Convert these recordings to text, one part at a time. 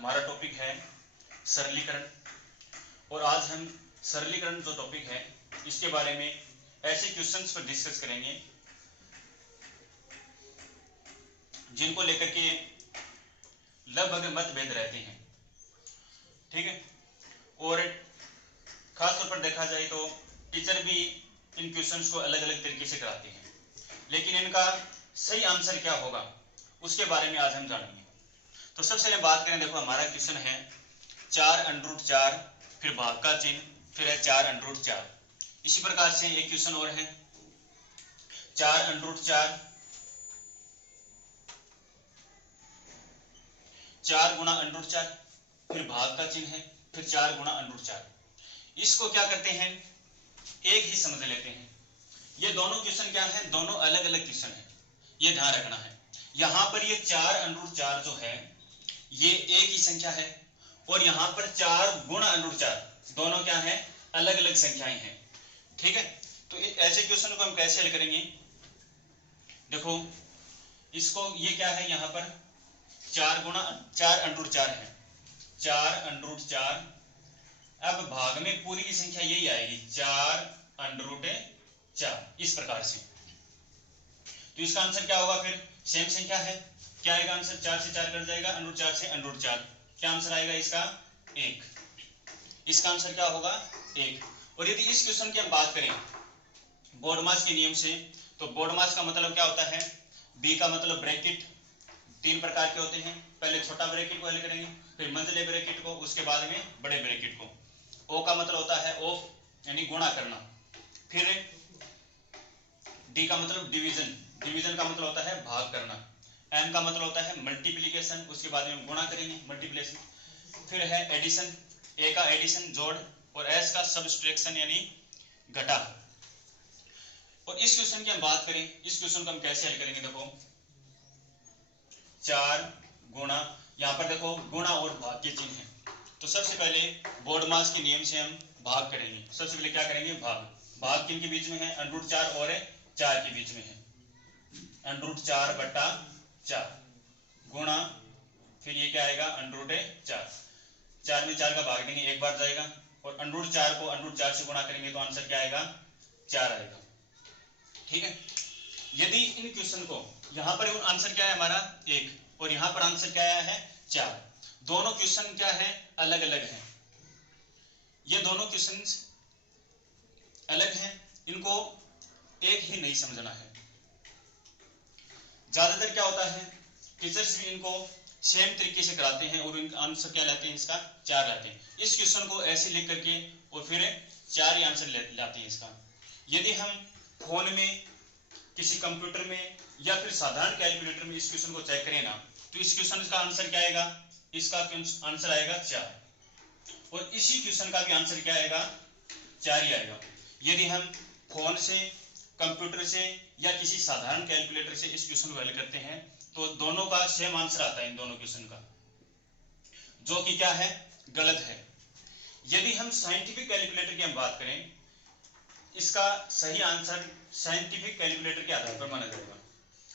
हमारा टॉपिक है सरलीकरण। और आज हम सरलीकरण जो टॉपिक है इसके बारे में ऐसे क्वेश्चंस पर डिस्कस करेंगे जिनको लेकर के लगभग मतभेद रहते हैं, ठीक है। और खासतौर पर देखा जाए तो टीचर भी इन क्वेश्चंस को अलग अलग तरीके से कराते हैं, लेकिन इनका सही आंसर क्या होगा उसके बारे में आज हम जानेंगे। तो सबसे पहले बात करें, देखो हमारा क्वेश्चन है 4√4 फिर भाग का चिन्ह फिर है 4√4। इसी प्रकार से एक क्वेश्चन और है 4√4 4 गुणा √4 फिर भाग का चिन्ह है फिर 4 गुणा √4। इसको क्या करते हैं, एक ही समझ लेते हैं। ये दोनों क्वेश्चन क्या है, दोनों अलग अलग क्वेश्चन है, ये ध्यान रखना है। यहां पर ये 4√4 जो है ये एक ही संख्या है और यहां पर 4 गुणा √4 दोनों क्या है, अलग अलग संख्याएं हैं, ठीक है। तो ऐसे क्वेश्चन को हम कैसे हल करेंगे, देखो इसको ये क्या है, यहां पर 4√4 है 4√4। अब भाग में पूरी की संख्या यही आएगी 4√4 इस प्रकार से। तो इसका आंसर क्या होगा, फिर सेम संख्या है, क्या आएगा आंसर, 4 से 4 कट जाएगा, √4 से √4, क्या आंसर आएगा इसका 1। इसका आंसर क्या होगा 1। और यदि इस क्वेश्चन की हम बात करें बोर्डमास के नियम से, तो बोर्डमास का मतलब क्या होता है, बी का मतलब ब्रैकेट, 3 प्रकार के होते हैं। पहले छोटा ब्रैकेट को हल करेंगे, फिर मंझले ब्रैकेट को, उसके बाद में बड़े ब्रैकेट को। ओ का मतलब होता है ऑफ यानी गुणा करना, फिर डी का मतलब डिवीजन, डिवीजन का मतलब होता है भाग करना, एम का मतलब होता है मल्टीप्लिकेशन, उसके बाद में गुणा करेंगे मल्टीप्लिकेशन, फिर है एडिशन, ए का एडिशन जोड़, और एस का सब्सट्रैक्शन यानी घटा। और इस क्वेश्चन की हम बात करें, इस क्वेश्चन को हम कैसे हल करेंगे, देखो 4 गुणा, यहाँ पर देखो गुणा और भाग के चिन्ह है। तो सबसे पहले बोर्डमास के नियम से हम भाग करेंगे। सबसे पहले क्या करेंगे, भाग, भाग किन के बीच में है, √4 और 4 के बीच में है, √4/4 गुणा, फिर ये क्या आएगा √4, 4 में 4 का भाग देंगे, एक बार जाएगा, और √4 को √4 से गुणा करेंगे तो आंसर क्या आएगा 4 आएगा, ठीक है। यदि इन क्वेश्चन को यहां पर आंसर क्या है हमारा 1 और यहां पर आंसर क्या आया है 4, दोनों क्वेश्चन क्या है अलग अलग हैं। ये दोनों क्वेश्चन अलग हैं, इनको एक ही नहीं समझना है। ज्यादातर क्या होता है, टीचर्स भी इनको सेम तरीके से कराते हैं और इनका आंसर क्या लाते हैं, इसका 4 लाते हैं। इस क्वेश्चन को ऐसे लिख करके और फिर 4 ही आंसर लाते हैं इसका। यदि हम फोन में, किसी कंप्यूटर में या फिर साधारण कैलकुलेटर में इस क्वेश्चन को चेक करें ना, तो इस क्वेश्चन का आंसर क्या आएगा, इसका आंसर आएगा 4, और इसी क्वेश्चन का भी आंसर क्या आएगा 4 ही आएगा। यदि हम फोन से, कंप्यूटर से या किसी साधारण कैलकुलेटर से इस क्वेश्चन को हल करते हैं तो दोनों का सेम आंसर आता है, इन दोनों क्वेश्चन का, जो कि क्या है गलत है। यदि हम साइंटिफिक कैलकुलेटर की हम बात करें, इसका सही आंसर साइंटिफिक कैलकुलेटर के आधार पर माना जाएगा,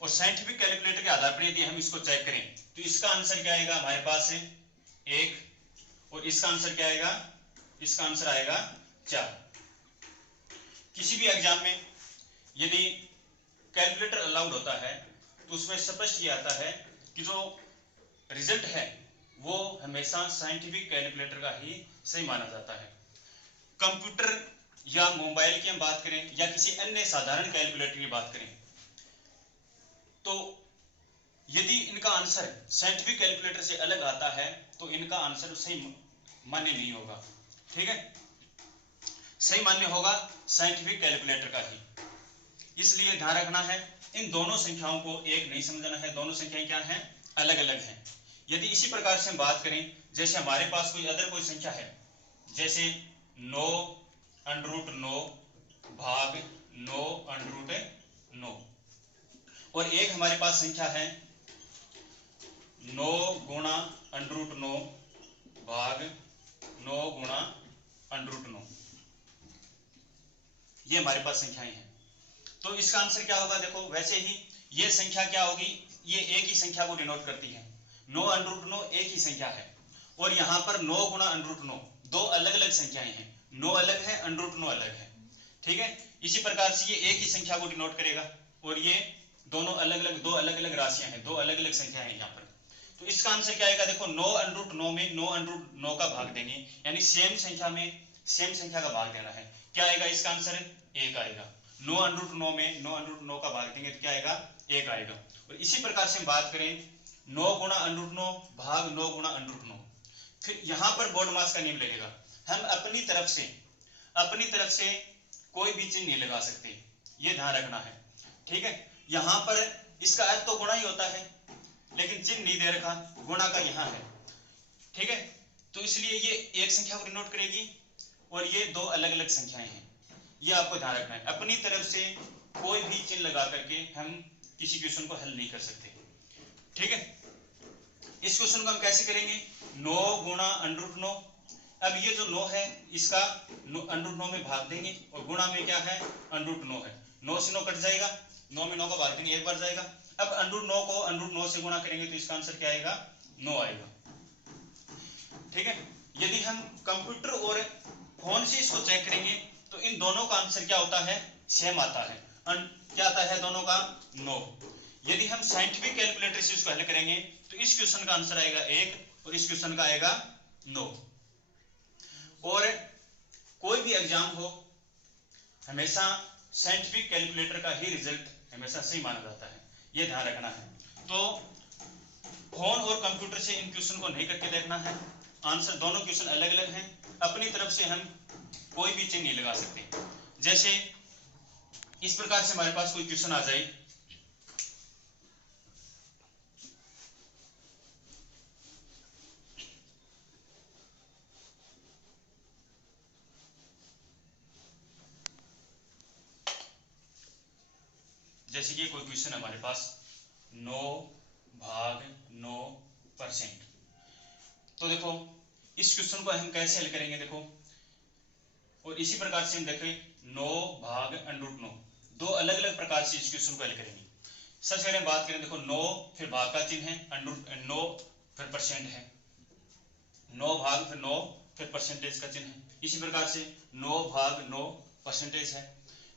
और साइंटिफिक कैलकुलेटर के आधार पर यदि हम इसको चेक करें तो इसका आंसर क्या आएगा हमारे पास है 1, और इसका आंसर क्या आएगा, इसका आंसर आएगा 4। किसी भी एग्जाम में यदि कैलकुलेटर अलाउड होता है तो उसमें स्पष्ट ये आता है कि जो रिजल्ट है वो हमेशा साइंटिफिक कैलकुलेटर का ही सही माना जाता है। कंप्यूटर या मोबाइल की हम बात करें या किसी अन्य साधारण कैलकुलेटर की बात करें, तो यदि इनका आंसर साइंटिफिक कैलकुलेटर से अलग आता है तो इनका आंसर सही मान्य नहीं होगा, ठीक है। सही मान्य होगा साइंटिफिक कैलकुलेटर का ही। इसलिए ध्यान रखना है, इन दोनों संख्याओं को एक नहीं समझना है, दोनों संख्याएं क्या हैं, अलग अलग हैं। यदि इसी प्रकार से हम बात करें, जैसे हमारे पास कोई संख्या है, जैसे 9√9 भाग 9√9, और एक हमारे पास संख्या है 9 गुणा √9 भाग 9 गुणा √9, ये हमारे पास संख्याएं हैं। तो इसका आंसर क्या होगा, देखो वैसे ही ये संख्या क्या होगी, ये एक ही संख्या को डिनोट करती है, 9√9 एक ही संख्या है, और यहाँ पर 9 गुणा अंडर 9, दो अलग अलग संख्याएं हैं, 9 अलग है, अंडर 9 अलग है, ठीक है। इसी प्रकार से ये एक ही संख्या को डिनोट करेगा और ये दोनों अलग अलग, दो अलग अलग राशियां हैं, दो अलग अलग संख्याएं हैं यहाँ पर। तो इसका आंसर क्या आएगा, देखो 9 अंडर 9 में 9 अंडर 9 का भाग देंगे, यानी सेम संख्या में सेम संख्या का भाग देना है। क्या आएगा इसका आंसर, 1 आएगा। 9 अंडर 9 में 9 अंडर 9 का भाग देंगे तो क्या आएगा, 1 आएगा। और इसी प्रकार से हम बात करें 9 गुणा अंडर 9 भाग 9 गुणा अंडर 9, फिर यहाँ पर बोर्ड मास का नियम लगेगा। हम अपनी तरफ से कोई भी चिन्ह नहीं लगा सकते, ये ध्यान रखना है, ठीक है। यहाँ पर इसका अर्थ तो गुणा ही होता है, लेकिन चिन्ह नहीं दे रखा, गुणा का यहाँ है, ठीक है। तो इसलिए ये एक संख्या को डिनोट करेगी और ये दो अलग अलग संख्याएं हैं, ये आपको ध्यान रखना है। अपनी तरफ से कोई भी चिन्ह लगा करके हम किसी क्वेश्चन को हल नहीं कर सकते, ठीक है। इस क्वेश्चन को हम कैसे करेंगे, 9 गुणा अंडर 9। अब ये जो 9 है इसका अंडर 9 में भाग देंगे और गुणा में क्या है, अंडर 9 है, 9 से 9 कट जाएगा, 9 में 9 का भाग देंगे, एक बार जाएगा। अब अंडर 9 को अंडर 9 से गुणा करेंगे तो इसका आंसर क्या आएगा, 9 आएगा, ठीक है। यदि हम कंप्यूटर और फोन से इसको चेक करेंगे तो इन दोनों का आंसर क्या होता है, सेम आता है। क्या आता है दोनों का, 9। यदि हम साइंटिफिक कैलकुलेटर से इसको हल करेंगे तो इस क्वेश्चन का आंसर आएगा 1 और इस क्वेश्चन का आएगा 9। और कोई भी एग्जाम हो, हमेशा साइंटिफिक कैलकुलेटर का ही रिजल्ट हमेशा सही माना जाता है, ये ध्यान रखना है। तो फोन और कंप्यूटर से इन क्वेश्चन को नहीं करके देखना है, आंसर दोनों क्वेश्चन अलग अलग हैं, अपनी तरफ से हम कोई भी चिन्ह नहीं लगा सकते। जैसे इस प्रकार से हमारे पास कोई क्वेश्चन आ जाए, जैसे कि कोई क्वेश्चन हमारे पास 9 भाग 9%। तो देखो इस क्वेश्चन को हम कैसे हल करेंगे, देखो, और इसी प्रकार से हम देखें 9 भाग अंडर 9, दो अलग अलग प्रकार से इस क्वेश्चन को हल करेंगे। सबसे पहले बात करें, देखो 9 फिर भाग का चिन्ह है, अंडर 9 फिर परसेंट है, 9 भाग फिर 9 फिर परसेंटेज का चिन्ह है। इसी प्रकार से 9 भाग 9 परसेंटेज है।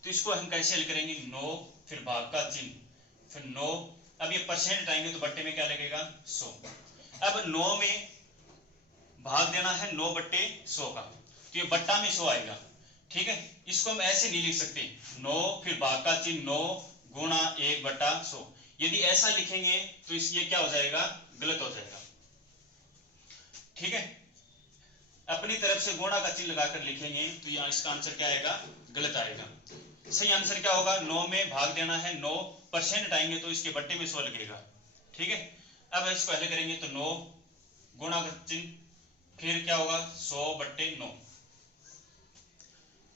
तो इसको हम कैसे हल करेंगे, 9 फिर भाग का चिन्ह फिर 9, अब ये परसेंट आएंगे तो बट्टे में क्या लगेगा, 100। अब 9 में भाग देना है 9 बट्टे 100 का, तो ये बट्टा में 100 आएगा, ठीक है। इसको हम ऐसे नहीं लिख सकते, 9 फिर भाग का चिन्ह 9 गुणा 1 बट्टा 100। यदि ऐसा लिखेंगे तो ये क्या हो जाएगा, गलत हो जाएगा, ठीक है। अपनी तरफ से गुणा का चिन्ह लगाकर लिखेंगे तो यहाँ इसका आंसर क्या आएगा, गलत आएगा। सही आंसर क्या होगा, 9 में भाग देना है 9, परसेंट आएंगे तो इसके बट्टे में 100 लगेगा, ठीक है। अब इसको हल करेंगे तो 9 गुणा का चिन्ह फिर क्या होगा, 100 बट्टे 9,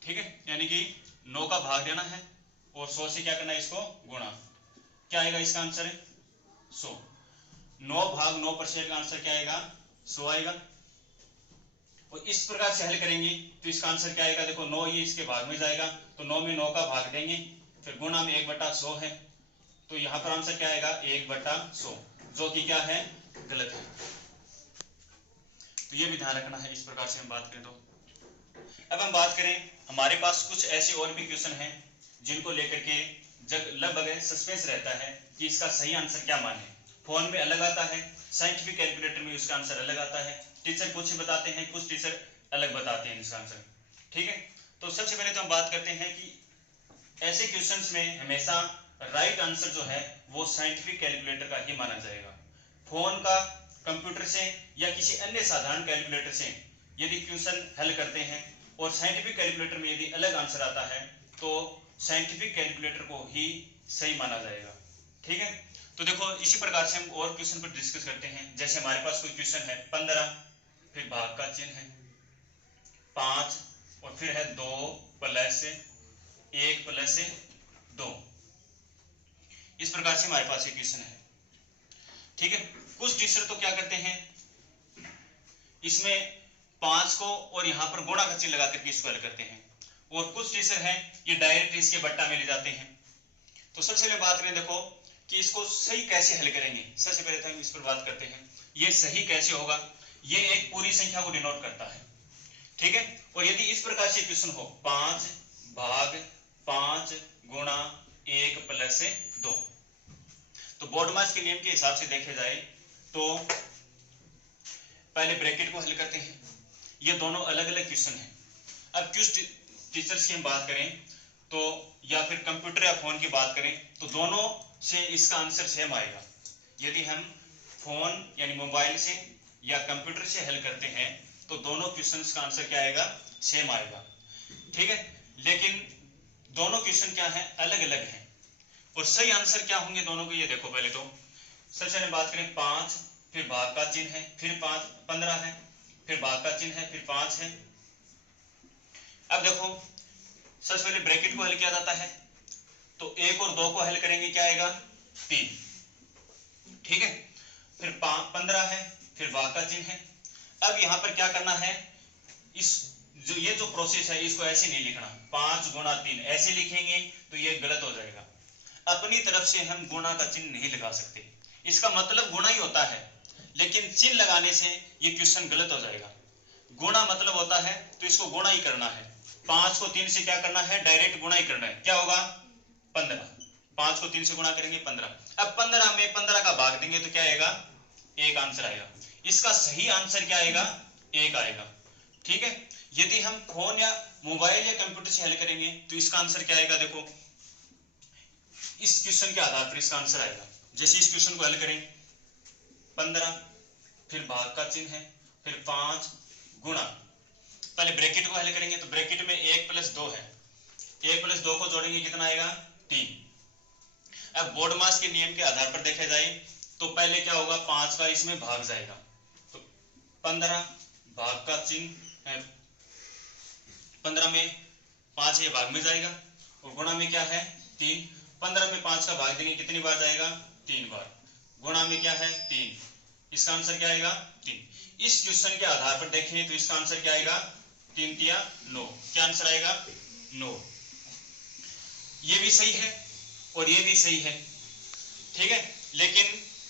ठीक है। यानी कि 9 का भाग देना है और 100 से क्या करना है, इसको गुणा, क्या आएगा इसका आंसर, 100। 9 भाग 9% का आंसर क्या आएगा, 100 आएगा। और इस प्रकार से हल करेंगे तो इसका आंसर क्या आएगा, देखो 9 ये इसके भाग में जाएगा तो 9 में 9 का भाग देंगे, फिर गुणा में 1 बटा 100 है, तो यहाँ पर आंसर क्या आएगा, 1 बटा 100, जो कि क्या है, गलत है। तो ये भी ध्यान रखना है। इस प्रकार से हम बात करें तो अब हम बात करें, हमारे पास कुछ ऐसे और भी क्वेश्चन हैं जिनको लेकर के लगभग सस्पेंस रहता है कि इसका सही आंसर क्या माने। फोन में अलग आता है, साइंटिफिक कैलकुलेटर में उसका आंसर अलग आता है, टीचर कुछ बताते हैं, कुछ टीचर अलग बताते हैं इसका आंसर, ठीक है। तो सबसे पहले तो हम बात करते हैं कि ऐसे क्वेश्चंस में हमेशा राइट आंसर जो है वो साइंटिफिक कैलकुलेटर का ही माना जाएगा। फोन का, कंप्यूटर से या किसी अन्य साधारण कैलकुलेटर से यदि क्वेश्चन हल करते हैं और साइंटिफिक कैलकुलेटर में यदि अलग आंसर आता है तो साइंटिफिक कैलकुलेटर को ही सही माना जाएगा, ठीक है। तो देखो इसी प्रकार से हम और क्वेश्चन पर डिस्कस करते हैं। जैसे हमारे पास कोई क्वेश्चन है 15 फिर भाग का चिन्ह है 5 और फिर है 2 प्लस 1 प्लस 2, इस प्रकार से हमारे पास ये क्वेश्चन है, ठीक है। कुछ टीचर तो क्या करते हैं, इसमें 5 को और यहाँ पर गुणा का चिन्ह लगा करके इसको हल करते हैं, और कुछ टीचर हैं ये डायरेक्ट इसके बट्टा में ले जाते हैं। तो सबसे पहले बात करें, देखो कि इसको सही कैसे हल करेंगे। सबसे पहले तो हम इस पर बात करते हैं, ये सही कैसे होगा। ये एक पूरी संख्या को डिनोट करता है, ठीक है। और यदि इस प्रकार से क्वेश्चन हो 5 भाग 5 गुणा 1 प्लस 2, तो बोर्डमास के नियम के हिसाब से देखे जाए तो पहले ब्रैकेट को हल करते हैं। ये दोनों अलग अलग क्वेश्चन हैं। अब कुछ टीचर्स की हम बात करें तो, या फिर कंप्यूटर या फोन की बात करें तो दोनों से इसका आंसर सेम आएगा। यदि हम फोन यानी मोबाइल से या कंप्यूटर से हल करते हैं तो दोनों क्वेश्चंस का आंसर क्या आएगा, सेम आएगा, ठीक है। लेकिन दोनों क्वेश्चन क्या है, अलग अलग हैं। और सही आंसर क्या होंगे दोनों के, ये देखो। पहले तो सबसे पहले बात करें 5, फिर भाग का चिन्ह है, फिर 5 15 है, फिर भाग का चिन्ह है, फिर 5 है। अब देखो सबसे पहले ब्रैकेट को हल किया जाता है तो 1 और 2 को हल करेंगे, क्या आएगा 3, ठीक है। फिर 15 है, फिर भाग का चिन्ह है। अब यहां पर क्या करना है, इस ये जो प्रोसेस है इसको ऐसे नहीं लिखना, 5 गुणा 3 ऐसे लिखेंगे तो ये गलत हो जाएगा। अपनी तरफ से हम गुणा का चिन्ह नहीं लगा सकते, इसका मतलब गुणा ही होता है, लेकिन चिन्ह लगाने से ये क्वेश्चन गलत हो जाएगा। गुणा मतलब होता है तो इसको गुणा ही करना है। 5 को 3 से क्या करना है, डायरेक्ट गुणा ही करना है। क्या होगा 15, 5 को 3 से गुणा करेंगे 15। अब 15 में 15 का भाग देंगे तो क्या आएगा, 1 आंसर आएगा। इसका सही आंसर क्या आएगा, 1 आएगा, ठीक है। यदि हम फोन या मोबाइल या कंप्यूटर से हल करेंगे तो इसका आंसर क्या आएगा, देखो इस क्वेश्चन के आधार पर इसका आंसर आएगा। जैसे इस क्वेश्चन को हल करें 15, फिर भाग का चिन्ह है, फिर 5 गुणा, पहले ब्रैकेट को हल करेंगे तो ब्रैकेट में 1 प्लस 2 है, 1 प्लस 2 को जोड़ेंगे कितना आएगा 3। अब बोर्डमास के नियम के आधार पर देखा जाए तो पहले क्या होगा, 5 का इसमें भाग जाएगा तो 15 भाग का चिन्ह है, 15 में 5 ये भाग में जाएगा और गुणा में क्या है 3। 15 में 5 का भाग देंगे कितनी बार जाएगा, 3 बार। गुणा में क्या है 3, इसका आंसर क्या आएगा 3। इस क्वेश्चन के आधार पर देखें तो इसका आंसर क्या आएगा, 3 तिया 9, क्या आंसर आएगा 9। ये भी सही है और ये भी सही है, ठीक है। लेकिन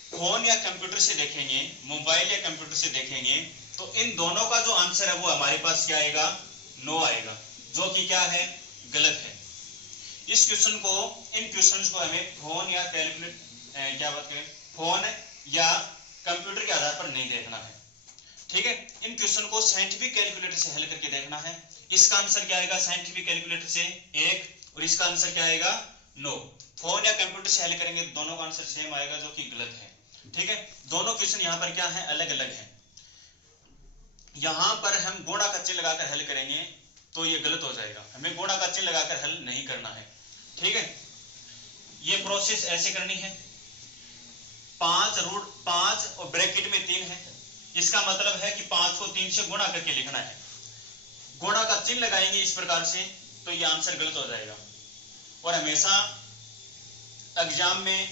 फोन या कंप्यूटर से देखेंगे, मोबाइल या कंप्यूटर से देखेंगे तो इन दोनों का जो आंसर है वो हमारे पास क्या आएगा, 9 आएगा, जो कि क्या है, गलत है। इस क्वेश्चन को, इन क्वेश्चंस को हमें फोन या फोन या कंप्यूटर के आधार पर नहीं देखना है, ठीक है। इन क्वेश्चन को साइंटिफिक कैलकुलेटर से हल करके देखना है। इसका आंसर क्या आएगा साइंटिफिक कैलकुलेटर से 1 और इसका आंसर क्या आएगा 9। फोन या कंप्यूटर से हल करेंगे दोनों का आंसर सेम आएगा, जो कि गलत है, ठीक है। दोनों क्वेश्चन यहाँ पर क्या है, अलग अलग है। यहाँ पर हम गुणा का चिन्ह लगाकर हल करेंगे तो ये गलत हो जाएगा, हमें गुणा का चिन्ह लगाकर हल नहीं करना है, ठीक है। ये प्रोसेस ऐसे करनी है, 5 और ब्रैकेट में 3 है, इसका मतलब है कि 5 को 3 से गुणा करके लिखना है। गुणा का चिन्ह लगाएंगे इस प्रकार से तो ये आंसर गलत हो जाएगा। और हमेशा एग्जाम में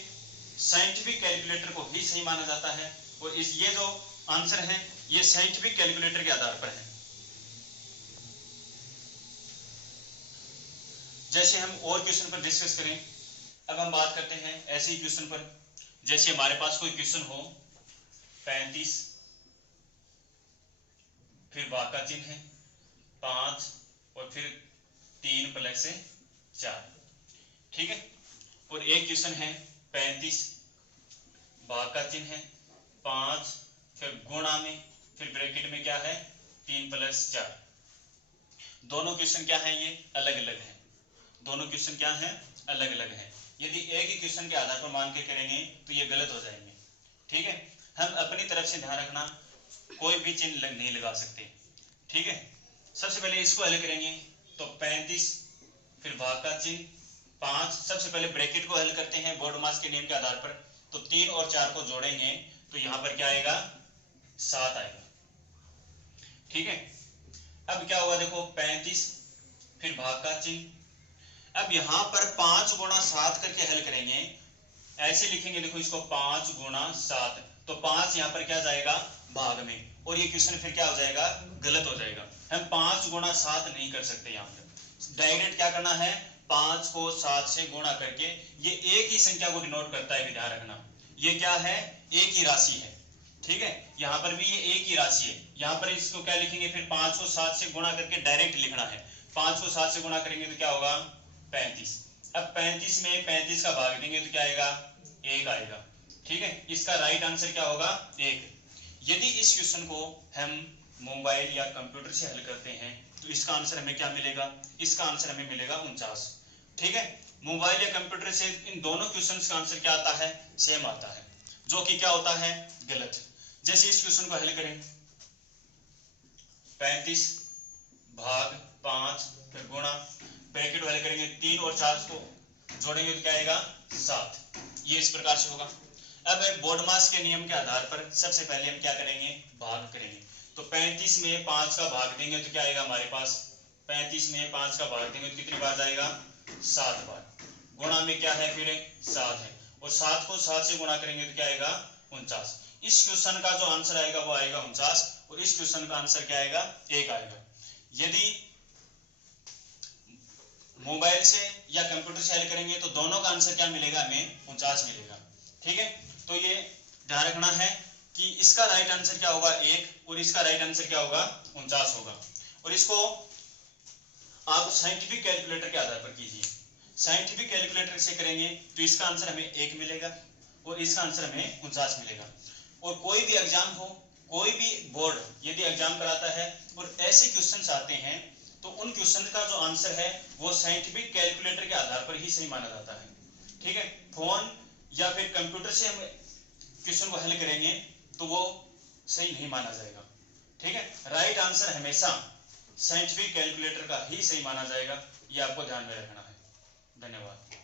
साइंटिफिक कैलकुलेटर को ही सही माना जाता है और ये जो आंसर है ये साइंटिफिक कैलकुलेटर के आधार पर है। जैसे हम और क्वेश्चन पर डिस्कस करें, अब हम बात करते हैं ऐसे ही क्वेश्चन पर। जैसे हमारे पास कोई क्वेश्चन हो 35, फिर भाग का चिन्ह है 5 और फिर 3 प्लस 4, ठीक है। और एक क्वेश्चन है 35 भाग का चिन्ह है 5 फिर गुणा में फिर ब्रैकेट में क्या है 3 प्लस 4। दोनों क्वेश्चन क्या है, ये अलग अलग है। दोनों क्वेश्चन क्या है, अलग अलग है। यदि एक ही क्वेश्चन के आधार पर मान के करेंगे तो ये गलत हो जाएंगे, ठीक है। हम अपनी तरफ से ध्यान रखना, कोई भी चिन्ह नहीं लगा सकते, ठीक है। सबसे पहले इसको हल करेंगे तो 35 फिर भाग का चिन्ह 5, सबसे पहले ब्रैकेट को हल करते हैं बोर्डमास के नियम के आधार पर, तो 3 और 4 को जोड़ेंगे तो यहाँ पर क्या आएगा 7 आएगा, ठीक है। अब क्या होगा देखो 35 फिर भाग का चिन्ह, अब यहाँ पर 5 गुणा 7 करके हल करेंगे, ऐसे लिखेंगे देखो इसको 5 गुणा 7, तो 5 यहाँ पर क्या जाएगा भाग में और ये क्वेश्चन फिर क्या हो जाएगा, गलत हो जाएगा। हम 5 गुणा 7 नहीं कर सकते, यहाँ पर डायरेक्ट क्या करना है 5 को 7 से गुणा करके, ये एक ही संख्या को डिनोट करता है, ध्यान रखना ये क्या है, एक ही राशि है, ठीक है, यहाँ पर भी ये एक ही राशि है, यहाँ पर इसको क्या लिखेंगे फिर 507 से गुणा करके डायरेक्ट लिखना है। 507 से गुणा करेंगे तो क्या होगा 35। अब 35 में 35 का भाग देंगे तो क्या आएगा 1 आएगा। ठीक है, इसका राइट आंसर क्या होगा 1। यदि इस क्वेश्चन को हम मोबाइल या कंप्यूटर से हल करते हैं तो इसका आंसर हमें क्या मिलेगा, इसका आंसर हमें मिलेगा 49। ठीक है, मोबाइल या कंप्यूटर से इन दोनों क्वेश्चंस का आंसर क्या आता है, सेम आता है, जो कि क्या होता है गलत। जैसे इस क्वेश्चन को हल करें, 35 भाग 5 फिर गुणा, ब्रैकेट हल करेंगे 3 और 4 को जोड़ेंगे तो क्या आएगा 7। ये इस प्रकार से होगा। अब बोर्डमास के नियम के आधार पर सबसे पहले हम क्या करेंगे, भाग करेंगे। तो 35 में 5 का भाग देंगे तो क्या आएगा हमारे पास, 35 में 5 का भाग देंगे तो कितनी बार जाएगा 7 बार। गुणा में क्या है फिर 7 है, और 7 को 7 से गुणा करेंगे तो क्या आएगा 49। इस क्वेश्चन का जो आंसर आएगा वो आएगा 49, और इस क्वेश्चन का आंसर क्या आएगा 1 आएगा। यदि मोबाइल से या कंप्यूटर से हल करेंगे तो दोनों का आंसर क्या मिलेगा, हमें 49 मिलेगा। ठीक है, तो ये ध्यान रखना है कि इसका राइट आंसर क्या होगा 1 और इसका राइट आंसर क्या होगा 49 होगा। और इसको आप साइंटिफिक कैलकुलेटर के आधार पर कीजिए। साइंटिफिक कैलकुलेटर से करेंगे तो इसका आंसर हमें 1 मिलेगा और इसका आंसर हमें 49 मिलेगा। और कोई भी एग्जाम हो, कोई भी बोर्ड यदि एग्जाम कराता है और ऐसे क्वेश्चंस आते हैं तो उन क्वेश्चन का जो आंसर है वो साइंटिफिक कैलकुलेटर के आधार पर ही सही माना जाता है। ठीक है, फोन या फिर कंप्यूटर से हम क्वेश्चन को हल करेंगे तो वो सही नहीं माना जाएगा। ठीक है, राइट आंसर हमेशा साइंटिफिक कैलकुलेटर का ही सही माना जाएगा, ये आपको ध्यान में रखना है। धन्यवाद।